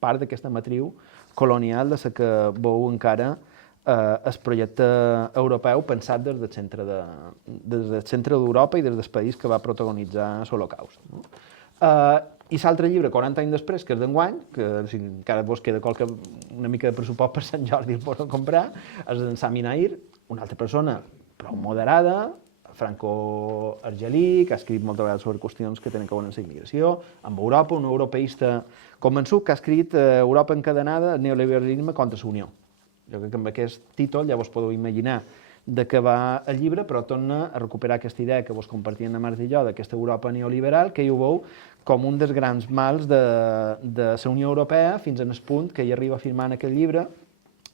part d'aquesta matriu colonial de la que veu encara el projecte europeu pensat des del centre d'Europa i des del país que va protagonitzar l'Holocaust. No? I l'altre llibre, 40 anys després, que és d'enguany, que si encara vos queda una mica de pressupost per Sant Jordi el podeu comprar, és d'en Sami Naïr, una altra persona prou moderada, franco-argelí, que ha escrit moltes vegades sobre qüestions que tenen a veure amb la immigració, amb Europa, un europeista convençut, que ha escrit Europa encadenada, el neoliberalisme contra la Unió. Jo crec que amb aquest títol ja vos podeu imaginar de què va el llibre, però torna a recuperar aquesta idea que vos compartien la Marta i jo, d'aquesta Europa neoliberal, que hi ho veu com un dels grans mals de la Unió Europea, fins en el punt que hi arriba a afirmar en aquest llibre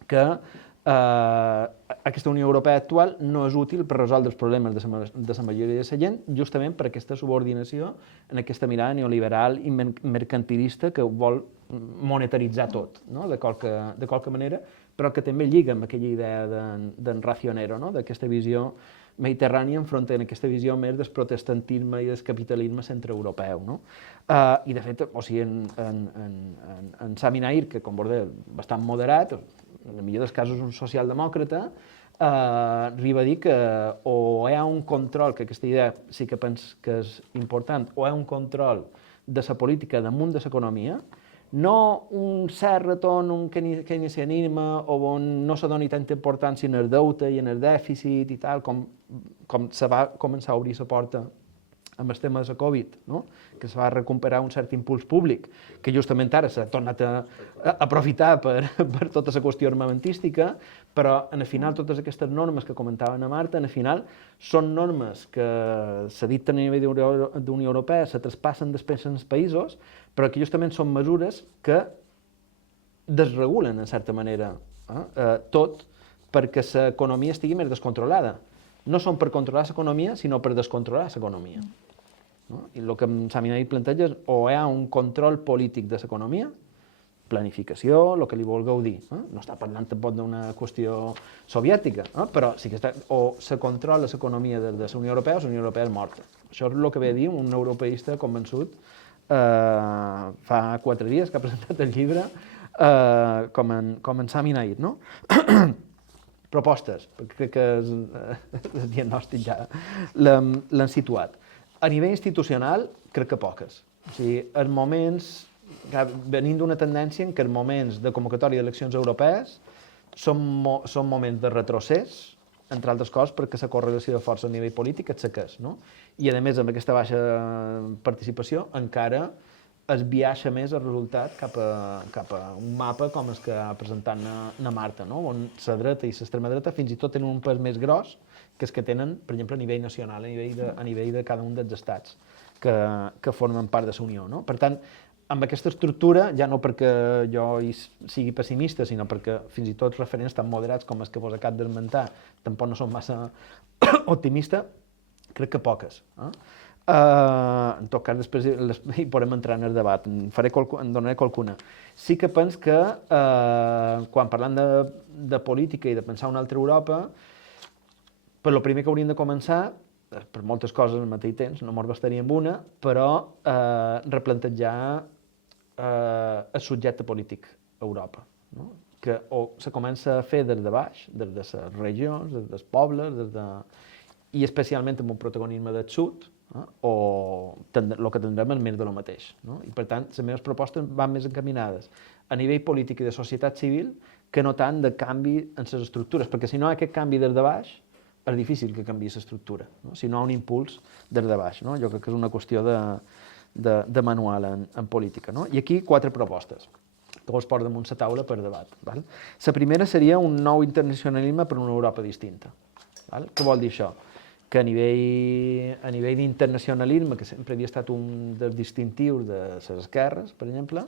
que aquesta Unió Europea actual no és útil per resoldre els problemes de la majoria de la gent, justament per aquesta subordinació en aquesta mirada neoliberal i mercantilista que vol monetaritzar tot, no? de qualque manera, però que també lliga amb aquella idea d'en Racionero, no? d'aquesta visió mediterrània enfront d'aquesta visió més del protestantisme i del capitalisme centreeuropeu. No? I, de fet, o sigui, en Sami Naïr, que, com vos deia, bastant moderat, en el millor dels casos un socialdemòcrata, arriba a dir que o hi ha un control, que aquesta idea sí que penso que és important, o hi ha un control de la política damunt de l'economia, no un cert retorn, un keynesianisme on no se doni tanta importància en el deute i en el dèficit i tal, com se va començar a obrir la porta amb el tema de la Covid, no? Que es va recuperar un cert impuls públic, que justament ara s'ha tornat a aprofitar per tota la qüestió armamentística, però, al final, totes aquestes normes que comentaven a Marta, al final, són normes que s'ha dit a nivell d'Unió Europea, se traspassen després als països, però que justament són mesures que desregulen, en certa manera, tot perquè l'economia estigui més descontrolada. No són per controlar l'economia, sinó per descontrolar l'economia. No? I el que Saminay planteja és o hi ha un control polític de l'economia, planificació, el que li vulgueu dir. No està parlant tampoc d'una qüestió soviètica, però sí que està... O se controla l'economia de la Unió Europea o la Unió Europea és morta. Això és el que ve a dir un europeista convençut fa 4 dies que ha presentat el llibre com en Saminay, no? Propostes, perquè crec que el diagnòstic ja l'han situat. A nivell institucional, crec que poques. O sigui, els moments, venint d'una tendència en què els moments de convocatòria d'eleccions europees són moments de retrocés, entre altres coses perquè la correlació de força a nivell polític és la que és, no? I a més, amb aquesta baixa participació, encara es viaixa més el resultat cap a un mapa com el que ha presentat na Marta, no? On la dreta i l'extrema dreta fins i tot tenen un pes més gros que els que tenen, per exemple, a nivell nacional, a nivell de cada un dels estats que formen part de la Unió, no? Per tant, amb aquesta estructura, ja no perquè jo sigui pessimista, sinó perquè fins i tot referents tan moderats com els que vos acabo d'esmentar tampoc no són massa optimistes, crec que poques. En tot cas, després hi podem entrar en el debat, en donaré qualcuna. Sí que penso que quan parlant de política i de pensar una altra Europa, per lo primer que hauríem de començar, per moltes coses al mateix temps, no mos bastaria amb una, però replantejar el subjecte polític a Europa, no? Que o se comença a fer des de baix, des de les regions, des dels pobles, i especialment amb un protagonisme del sud, o el que tindrem és més de lo mateix. No? I per tant, les meves propostes van més encaminades a nivell polític i de societat civil que no tant de canvi en les estructures, perquè si no hi ha aquest canvi des de baix, és difícil que canviï l'estructura, no? Si no hi ha un impuls des de baix. No? Jo crec que és una qüestió de manual en política. No? I aquí 4 propostes que us porto damunt la taula per debat. Val? La primera seria un nou internacionalisme per una Europa distinta. Val? Què vol dir això? Que a nivell d'internacionalisme, que sempre havia estat un dels distintius de les esquerres, per exemple,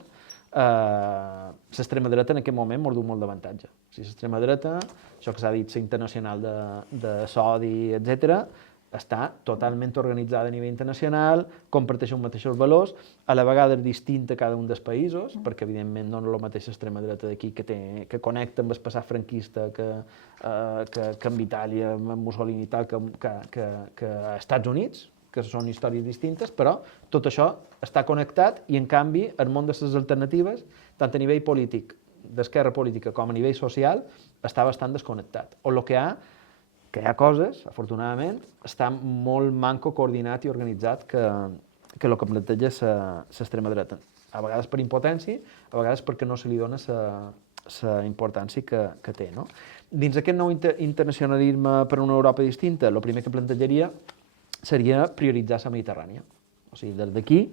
l'extrema dreta en aquest moment mos du molt d'avantatge. O sigui, l'extrema dreta, això que s'ha dit, la internacional de sodi, etc., està totalment organitzada a nivell internacional, comparteix uns mateixos valors, a la vegada és distint a cada un dels països, perquè evidentment no és la mateixa extrema dreta d'aquí que connecta amb el passat franquista que amb Itàlia, amb Mussolini i tal, que a Estats Units, que són històries distintes, però tot això està connectat i, en canvi, el món de les alternatives, tant a nivell polític, d'esquerra política, com a nivell social, està bastant desconnectat. O el que hi ha coses, afortunadament, està molt manco coordinat i organitzat que el que planteja l'extrema dreta. A vegades per impotència, a vegades perquè no se li dona la importància que té. No? Dins aquest nou internacionalisme per una Europa distinta, el primer que plantejaria seria prioritzar la Mediterrània. O sigui, des d'aquí,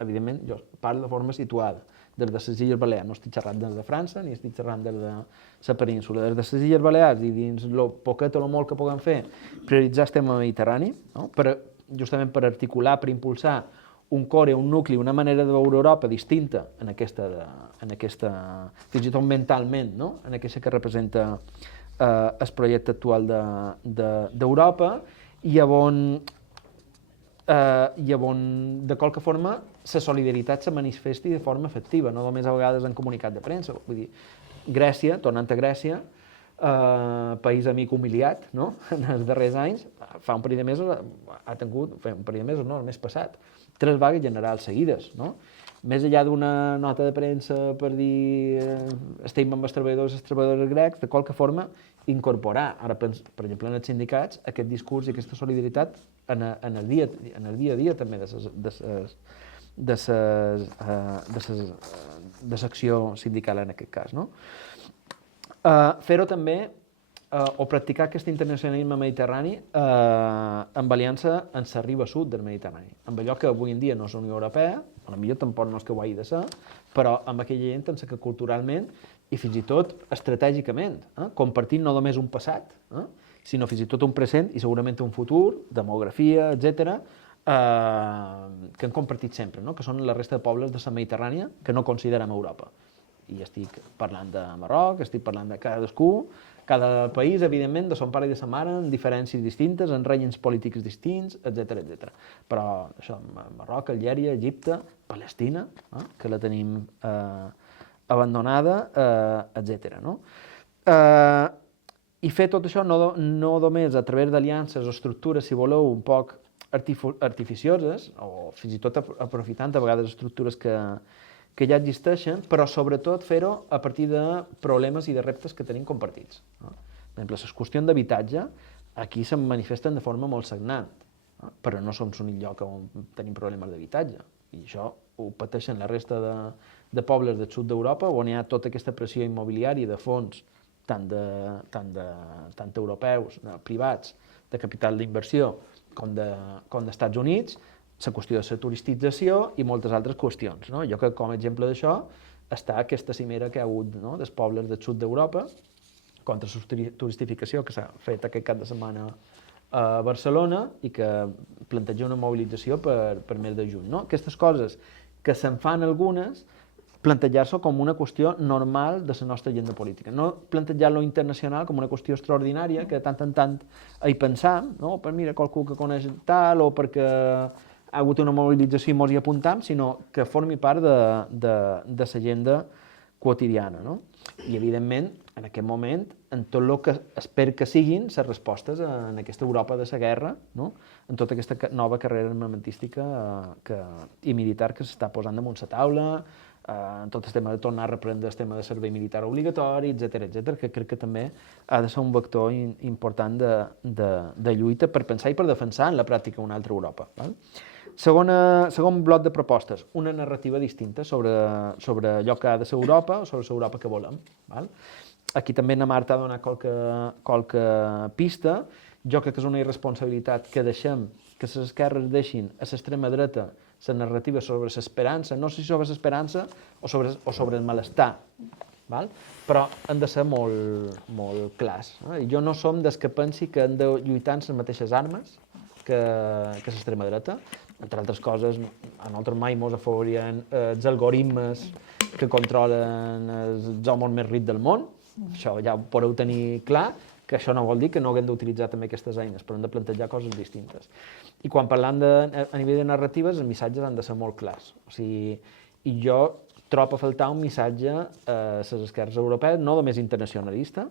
evidentment, jo parlo de forma situada, des de les Illes Balears, no estic xerrant des de França, ni estic xerrant des de la península, des de les Illes Balears i dins el poquet o el molt que puguem fer, prioritzar el tema mediterrani, no? Justament per articular, per impulsar un core, un nucli, una manera de veure Europa distinta en aquesta fins i tot mentalment, no? En aquesta que representa el projecte actual d'Europa i on de qualque forma la solidaritat se manifesti de forma efectiva, no només a vegades en comunicat de premsa. Vull dir, Grècia, tornant a Grècia, país amic humiliat, no? En els darrers anys, fa un parell de mesos, el mes passat, 3 vagues generals seguides, no? Més enllà d'una nota de premsa per dir estem amb els treballadors grecs, de qualque forma incorporar, ara per exemple en els sindicats, aquest discurs i aquesta solidaritat en el dia a dia també de l'acció sindical en aquest cas. No? Fer-ho també o practicar aquest internacionalisme mediterrani amb aliança en la riba sud del Mediterrani, amb allò que avui en dia no és la Unió Europea, potser tampoc no és que ho hagi de ser, però amb aquella gent en què culturalment i fins i tot estratègicament, compartint no només un passat, sinó fins i tot un present i segurament un futur, demografia, etc., que han compartit sempre, no? Que són la resta de pobles de la Mediterrània que no considerem Europa. I estic parlant de Marroc, estic parlant de cadascú, cada país, evidentment, de son pare i de sa mare, en diferències distintes, en règims polítics distints, etc etc. Però això, Marroc, Algèria, Egipte, Palestina, que la tenim abandonada, etc. No? I fer tot això no només a través d'aliances o estructures, si voleu, un poc artificioses, o fins i tot aprofitant a vegades estructures que ja existeixen, però sobretot fer-ho a partir de problemes i de reptes que tenim compartits. Per exemple, les qüestions d'habitatge aquí se'n manifesten de forma molt sagnant, però no som l'únic lloc on tenim problemes d'habitatge. I això ho pateixen la resta de pobles del sud d'Europa, on hi ha tota aquesta pressió immobiliària de fons, tant europeus, privats, de capital d'inversió, com d'Estats Units, la qüestió de la turistetzació i moltes altres qüestions. No? Jo crec que com a exemple d'això està aquesta cimera que hi ha hagut dels pobles del sud d'Europa contra la turistificació que s'ha fet aquest cap de setmana a Barcelona i que planteja una mobilització per mes de juny. No? Aquestes coses que se'n fan algunes, plantejar-s'ho com una qüestió normal de la nostra agenda política. No plantejar-lo internacional com una qüestió extraordinària que de tant en tant hi pensam, no? Per mira qualcú que coneix tal o perquè ha hagut una mobilització i mos hi apuntam, sinó que formi part de l'agenda quotidiana. No? I, evidentment, en aquest moment, en tot el que espero que siguin les respostes en aquesta Europa de la guerra, no? En tota aquesta nova carrera armamentística i militar que s'està posant damunt la taula, en tot el tema de tornar a reprendre el tema de servei militar obligatori, etc., que crec que també ha de ser un vector important de lluita per pensar i per defensar en la pràctica una altra Europa. Val? Segon bloc de propostes, una narrativa distinta sobre allò que ha de ser Europa o sobre l'Europa que volem. Val? Aquí també na Marta ha donat qualque pista. Jo crec que és una irresponsabilitat que deixem que les esquerres deixin a l'extrema dreta la narrativa sobre l'esperança, no sé si sobre l'esperança o sobre el malestar, val? Però han de ser molt clars. Jo no som dels que pensi que han de lluitar amb les mateixes armes que l'extrema dreta. Entre altres coses, a nosaltres mai ens afavorien els algoritmes que controlen els homes més rics del món. Això ja ho podeu tenir clar, que això no vol dir que no haguem d'utilitzar també aquestes eines, però hem de plantejar coses distintes. I quan parlam a nivell de narratives, els missatges han de ser molt clars. O sigui, i jo trobo a faltar un missatge a les esquerres europees, no només internacionalista,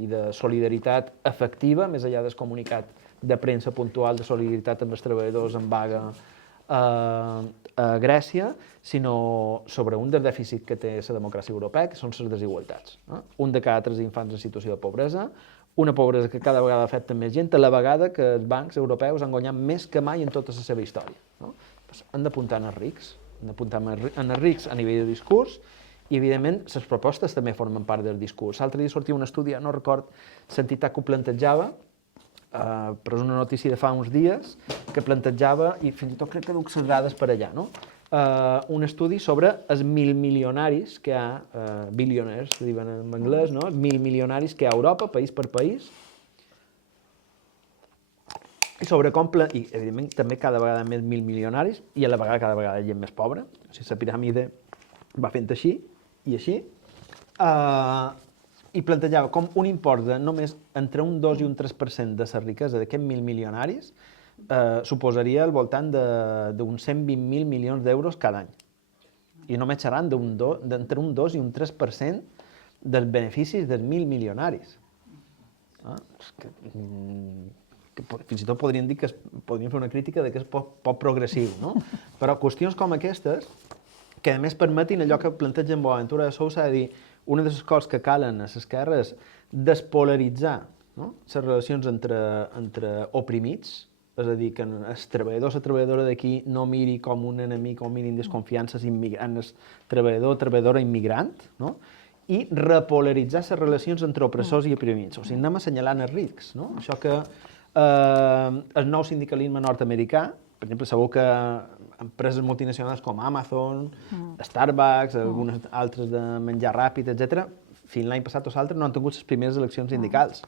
i de solidaritat efectiva, més enllà del comunicat de premsa puntual de solidaritat amb els treballadors en vaga a Grècia, sinó sobre un dels dèficits que té la democràcia europea, que són les desigualtats. Un de cada 3 infants en situació de pobresa, una pobresa que cada vegada afecta més gent, a la vegada que els bancs europeus han guanyat més que mai en tota la seva història. Han d'apuntar en els rics, han d'apuntar en els rics a nivell de discurs, i, evidentment, les propostes també formen part del discurs. L'altre dia sortia un estudi, no record l'entitat que ho plantejava, però és una notícia de fa uns dies, que plantejava, i fins i tot crec que duc les dades per allà, no? Un estudi sobre els 1.000 milionaris que hi ha, billionaires, que diuen en anglès, no? Els 1.000 milionaris que hi ha a Europa, país per país, i sobre com, i evidentment també cada vegada més 1.000 milionaris, i a la vegada cada vegada gent més pobra, o sigui, la piràmide va fent així, i així, i plantejava com un import de només entre un 2 i un 3% de la riquesa d'aquests 1.000 milionaris suposaria al voltant d'uns 120.000 milions d'euros cada any. I només seran d'entre un 2 i un 3% dels beneficis dels 1.000 milionaris. Que fins i tot podríem dir que podríem fer una crítica que és poc progressiu, no? Però qüestions com aquestes, que a més permetin allò que plantegen Boaventura de Sousa, de dir, una de les coses que calen a l'esquerra és despolaritzar les relacions entre oprimits, és a dir, que el treballador o la treballadora d'aquí no miri com un enemic o mirin desconfiances immigrants, el treballador o treballadora immigrant, i repolaritzar les relacions entre opressors i oprimits. O sigui, anem assenyalant els rics. Això que el nou sindicalisme nord-americà, per exemple, sabeu que empreses multinacionals com Amazon, Starbucks, algunes altres de menjar ràpid, etc., fins l'any passat o l'altre no han tingut les primeres eleccions sindicals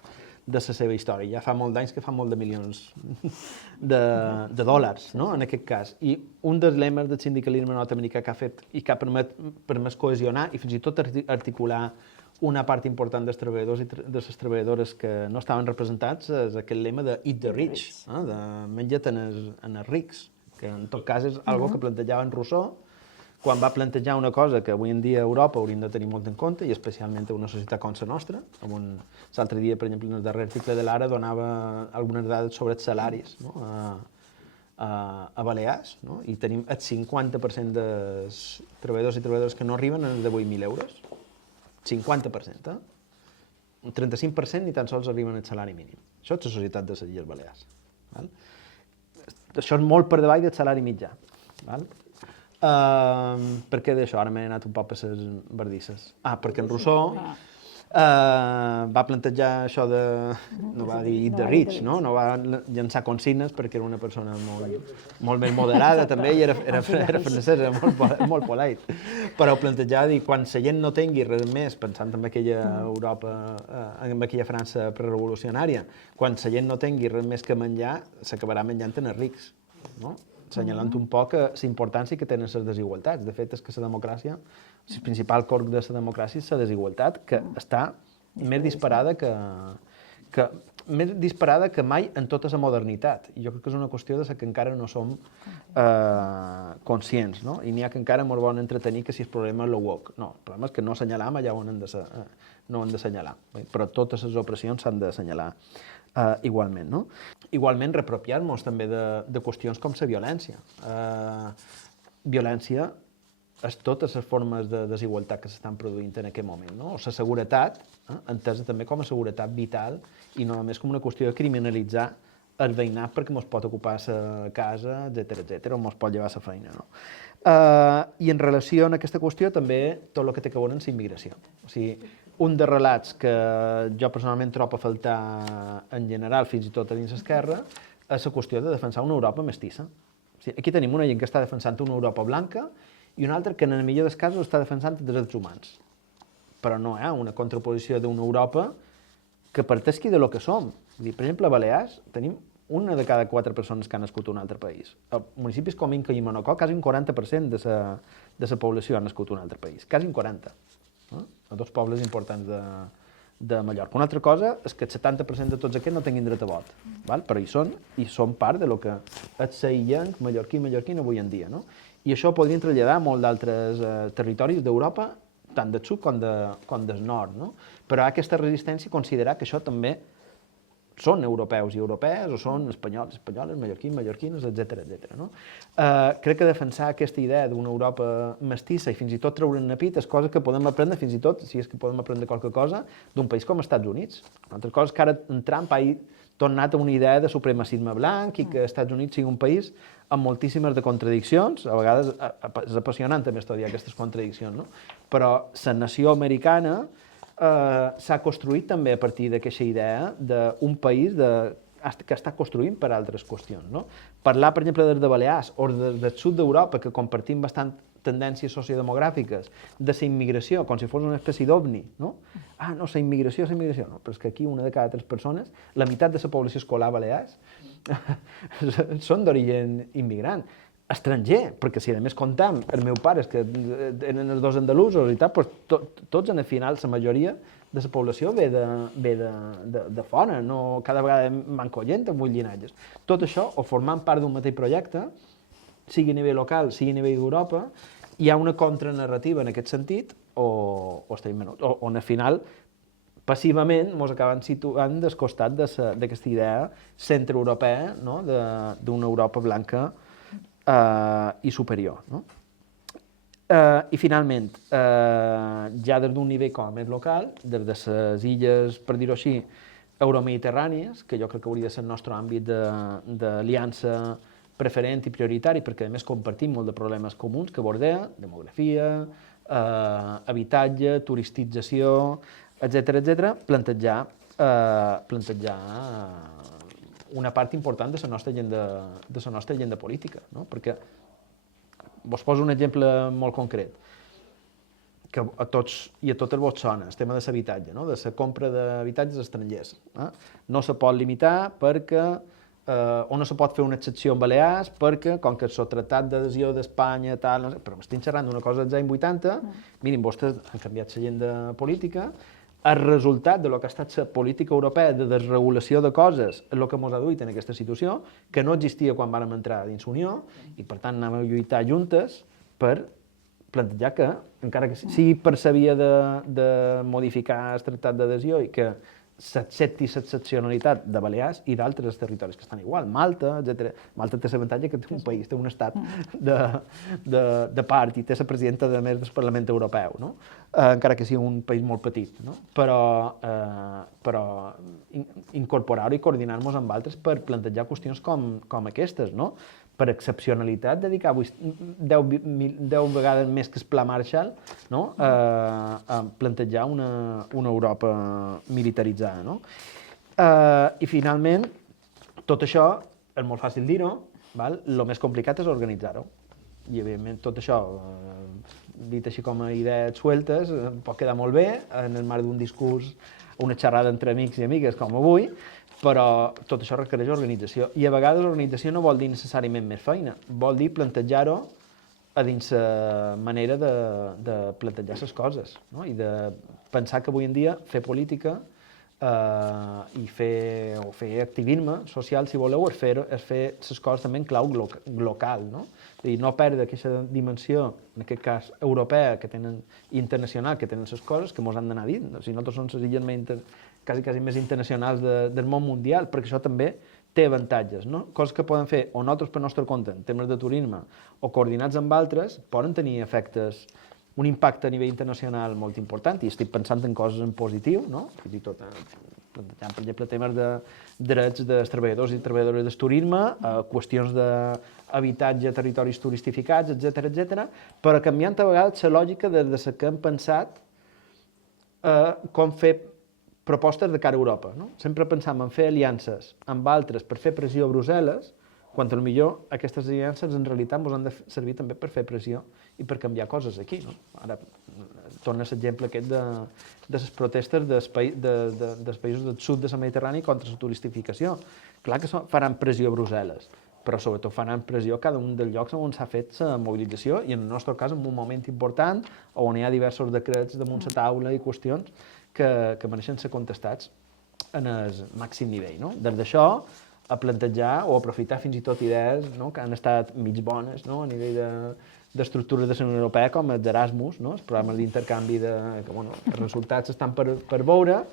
de la seva història. Ja fa molt d'anys que fa molt de milions de dòlars, no? En aquest cas. I un dels lemes del sindicalisme nord-americà que ha fet i que ha permès cohesionar i fins i tot articular una part important dels treballadors i de les treballadores que no estaven representats és aquest lema de eat the rich, de menja't en els rics, que en tot cas és algo que plantejava en Rousseau quan va plantejar una cosa que avui en dia a Europa hauríem de tenir molt en compte, i especialment a una societat com la nostra. L'altre dia, per exemple, en el darrer article de l'Ara donava algunes dades sobre els salaris, no? A Balears, no? I tenim el 50% dels treballadors i treballadores que no arriben a els de 8.000 euros. 50%, Un 35% ni tan sols arriben al salari mínim. Això és la societat de les Illes Balears. Val? Això és molt per davall del salari mitjà. Val? Per què d'això? Ara m'he anat un poc per les bardisses. Perquè en Rousseau va plantejar això de... no va dir eat the rich, no? No va llançar consignes perquè era una persona molt més moderada també i era francesa, molt polite. Però plantejar dir quan la gent no tingui res més, pensant en aquella Europa, en aquella França prerevolucionària, quan la gent no tingui res més que menjar, s'acabarà menjant en els rics, no? Assenyalant un poc la importància que tenen les desigualtats. De fet, és que la democràcia, el principal corc de la democràcia és la desigualtat, que està més disparada que mai en tota la modernitat. I jo crec que és una qüestió de la que encara no som conscients, no? I n'hi ha que encara ens volen entretenir que si el problema és el woke. No, el problema és que no assenyalam allà on no hem d'assenyalar. Però totes les opressions s'han d'assenyalar igualment, no? Igualment, reapropiar-nos també de qüestions com la violència. Violència és totes les formes de desigualtat que s'estan produint en aquest moment, no? O la seguretat, entesa també com a seguretat vital i no només com una qüestió de criminalitzar el veïnat perquè ens pot ocupar la casa, etc., o ens pot llevar la feina, no? I en relació amb aquesta qüestió també tot el que té a veure amb la immigració. O sigui, un dels relats que jo personalment trobo a faltar en general, fins i tot a dins l'esquerra, és la qüestió de defensar una Europa mestissa. O sigui, aquí tenim una gent que està defensant una Europa blanca i una altra que en el millor dels casos està defensant els drets humans. Però no hi ha una contraposició d'una Europa que parteixi de lo que som. Per exemple, a Balears tenim una de cada 4 persones que han nascut a un altre país. A municipis com Inca i Manacor, quasi un 40% de la població ha nascut a un altre país. Quasi un 40%. A dos pobles importants de Mallorca. Una altra cosa és que el 70% de tots aquests no tinguin dret a vot, però hi són part de lo que és ser illenc, mallorquí avui en dia. No? I això podrien traslladar a molts d'altres territoris d'Europa, tant del sud com del nord. No? Però hi ha aquesta resistència a considerar que això també són europeus i europees, o són espanyols, mallorquines, etc. No? Crec que defensar aquesta idea d'una Europa mestissa i fins i tot treure-ne pit és cosa que podem aprendre, fins i tot, si és que podem aprendre qualque cosa, d'un país com els Estats Units. Una altra cosa és que ara en Trump ha tornat a una idea de supremacisme blanc i que els Estats Units sigui un país amb moltíssimes de contradiccions, a vegades és apassionant també estudiar aquestes contradiccions, no? Però la nació americana s'ha construït també a partir d'aquesta idea d'un país que està construint per altres qüestions. No? Parlar, per exemple, des de Balears o del sud d'Europa, que compartim bastant tendències sociodemogràfiques, de la immigració, com si fos una espècie d'ovni. No? No, la immigració. No, però és que aquí una de cada 3 persones, la meitat de la població escolar a Balears, són d'origen immigrant. Estranger, perquè si a més comptam els meus pares, que eren els 2 andalusos i tal, tots en el final, la majoria de la població ve de fora, no cada vegada manco gent amb 8 llinatges. Tot això, o formant part d'un mateix projecte, sigui a nivell local, sigui a nivell d'Europa, hi ha una contranarrativa en aquest sentit, o estem menut, on al final passivament ens acaben situant del costat d'aquesta idea centreeuropea, no? D'una Europa blanca i superior. No? I finalment, ja des d'un nivell com a més local, des de les illes, per dir-ho així, euromediterrànies, que jo crec que hauria de ser el nostre àmbit d'aliança preferent i prioritari, perquè a més compartim molt de problemes comuns que bordea, demografia, habitatge, turistització, etc., plantejar una part important de la nostra agenda política, no? Perquè vos poso un exemple molt concret. que a tots vos sona, el tema de l'habitatge, no? De la compra d'habitatges estrangers. No se pot limitar perquè, o no se pot fer una excepció en Balears perquè, com que el tractat d'adhesió d'Espanya, tal, no sé, però m'estic xerrant d'una cosa dels anys 80, mirin, vostès han canviat l'agenda política, el resultat de lo que ha estat la política europea de desregulació de coses és el que ens ha duit en aquesta situació, que no existia quan vàrem entrar dins Unió, i per tant anem a lluitar juntes per plantejar que, encara que sigui per la via de modificar el tractat d'adhesió i que s'accepti l'excepcionalitat de Balears i d'altres territoris que estan igual, Malta, etc. Malta té l'avantatge que té un país, té un estat de part i té la presidenta de més del Parlament Europeu, no? Encara que sigui un país molt petit, no? Però incorporar-ho i coordinar-nos amb altres per plantejar qüestions com aquestes, no? Per excepcionalitat, dedicar 10 vegades més que el Pla Marshall, no? A plantejar una Europa militaritzada. No? I finalment, tot això és molt fàcil dir-ho, el més complicat és organitzar-ho. I evidentment tot això, dit així com a idees sueltes, pot quedar molt bé en el marc d'un discurs, una xerrada entre amics i amigues com avui, però tot això requereix organització. I a vegades l'organització no vol dir necessàriament més feina, vol dir plantejar-ho a dins la manera de plantejar les coses, no? I de pensar que avui en dia fer política i fer activisme social, si voleu, és fer les coses també en clau local, no? És a dir, no perdre aquesta dimensió, en aquest cas europea i internacional, que tenen les coses, que ens han d'anar dient. O sigui, nosaltres som les illes quasi més internacionals del món mundial, perquè això també té avantatges, no? Coses que poden fer o nosaltres per nostre compte, en termes de turisme, o coordinats amb altres, poden tenir efectes, un impacte a nivell internacional molt important, i estic pensant en coses en positiu, no? Fins i tot, plantejant, per exemple, temes de drets dels treballadors i treballadores del turisme, qüestions d'habitatge, territoris turistificats, etc., però canviant a vegades la lògica des de que hem pensat com fer propostes de cara a Europa. No? Sempre pensam en fer aliances amb altres per fer pressió a Brussel·les, quan potser aquestes aliances en realitat ens han de servir també per fer pressió i per canviar coses aquí. No? Ara torna l'exemple aquest de les protestes dels països del sud de la Mediterrània contra la turistificació. Clar que faran pressió a Brussel·les, però sobretot faran pressió a cada un dels llocs on s'ha fet la mobilització i en el nostre cas en un moment important on hi ha diversos decrets damunt la taula i qüestions que mereixen ser contestats en el màxim nivell. No? Des d'això a plantejar o aprofitar fins i tot idees, no? Que han estat mig bones, no? A nivell d'estructures de la Unió Europea com els Erasmus, no? Els programes d'intercanvi que els resultats estan per veure,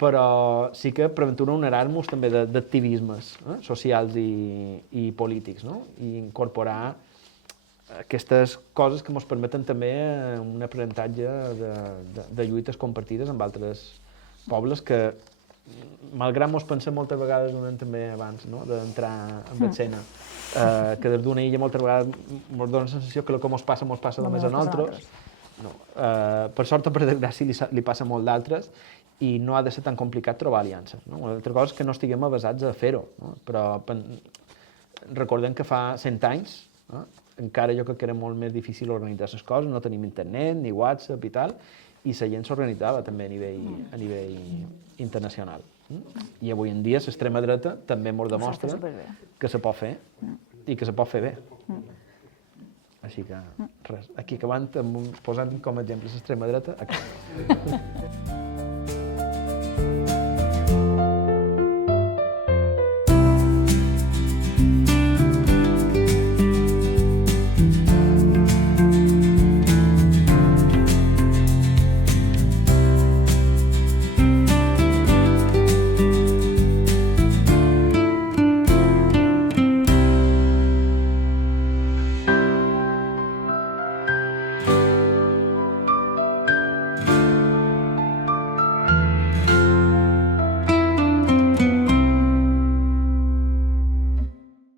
però sí que preventura un Erasmus també d'activismes socials i polítics, no? I incorporar aquestes coses que ens permeten també un aprenentatge de lluites compartides amb altres pobles que, malgrat ens pensem moltes vegades, també abans d'entrar en l'escena, que des d'una illa moltes vegades ens dona la sensació que el que ens passa només a nosaltres. Per sort o per desgràcia li passa a molt d'altres i no ha de ser tan complicat trobar aliances. Una altra cosa és que no estiguem avesats a fer-ho, però recordem que fa 100 anys encara jo crec que era molt més difícil organitzar les coses, no tenim internet, ni WhatsApp i tal, i la gent s'organitzava també a nivell internacional. I avui en dia l'extrema dreta també ens demostra que se pot fer i que se pot fer bé. Així que res, aquí acabant, posant com a exemple l'extrema dreta, acabant.